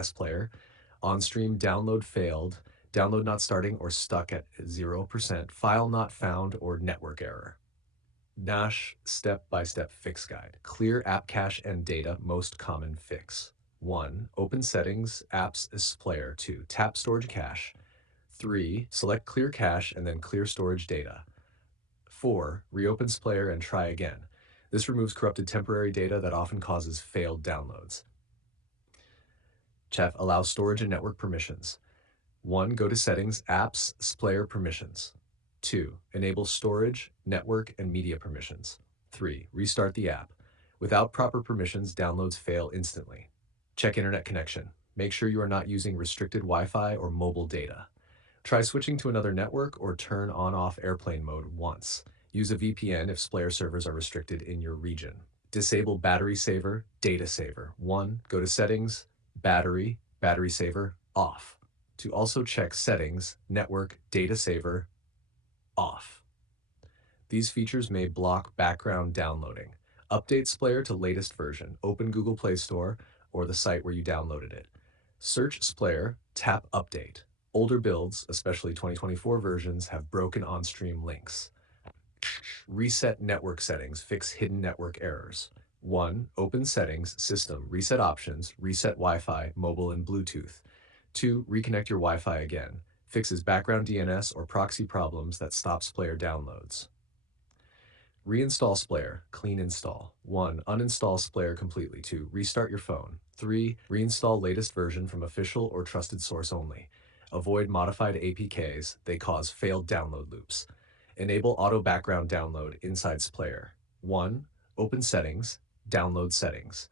SPlayer OnStream download failed, download not starting or stuck at 0%, file not found or network error. Nash step-by-step fix guide. Clear app cache and data, most common fix. 1. Open settings, apps SPlayer. 2. Tap storage cache. 3. Select clear cache and then clear storage data. 4. Reopen SPlayer and try again. This removes corrupted temporary data that often causes failed downloads. Chef allows storage and network permissions. 1. Go to Settings, Apps, SPlayer Permissions. 2. Enable storage, network, and media permissions. 3. Restart the app. Without proper permissions, downloads fail instantly. Check internet connection. Make sure you are not using restricted Wi-Fi or mobile data. Try switching to another network or turn on-off airplane mode once. Use a VPN if SPlayer servers are restricted in your region. Disable battery saver, data saver. 1. Go to Settings, Battery, Battery saver, off. To also check Settings, Network, Data saver, off. These features may block background downloading. Update SPlayer to latest version. Open Google Play Store or the site where you downloaded it. Search SPlayer, tap Update. Older builds, especially 2024 versions, have broken OnStream links. Reset network settings, fix hidden network errors. 1. Open Settings, System, Reset Options, Reset Wi-Fi, Mobile and Bluetooth. 2. Reconnect your Wi-Fi again. Fixes background DNS or proxy problems that stop SPlayer downloads. Reinstall SPlayer, clean install. 1. Uninstall SPlayer completely. 2. Restart your phone. 3. Reinstall latest version from official or trusted source only. Avoid modified APKs, they cause failed download loops. Enable auto background download inside SPlayer. 1. Open Settings, Download Settings.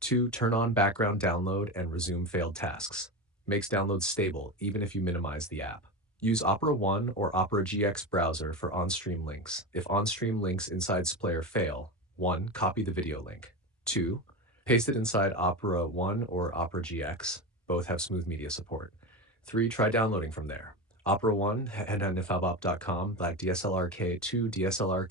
2. Turn on background download and resume failed tasks. Makes downloads stable even if you minimize the app. Use Opera One or Opera GX browser for OnStream links. If OnStream links inside SPlayer fail, 1. Copy the video link. 2. Paste it inside Opera One or Opera GX. Both have smooth media support. 3. Try downloading from there. Opera One, head on nifabop.com/DSLRK2 DSLR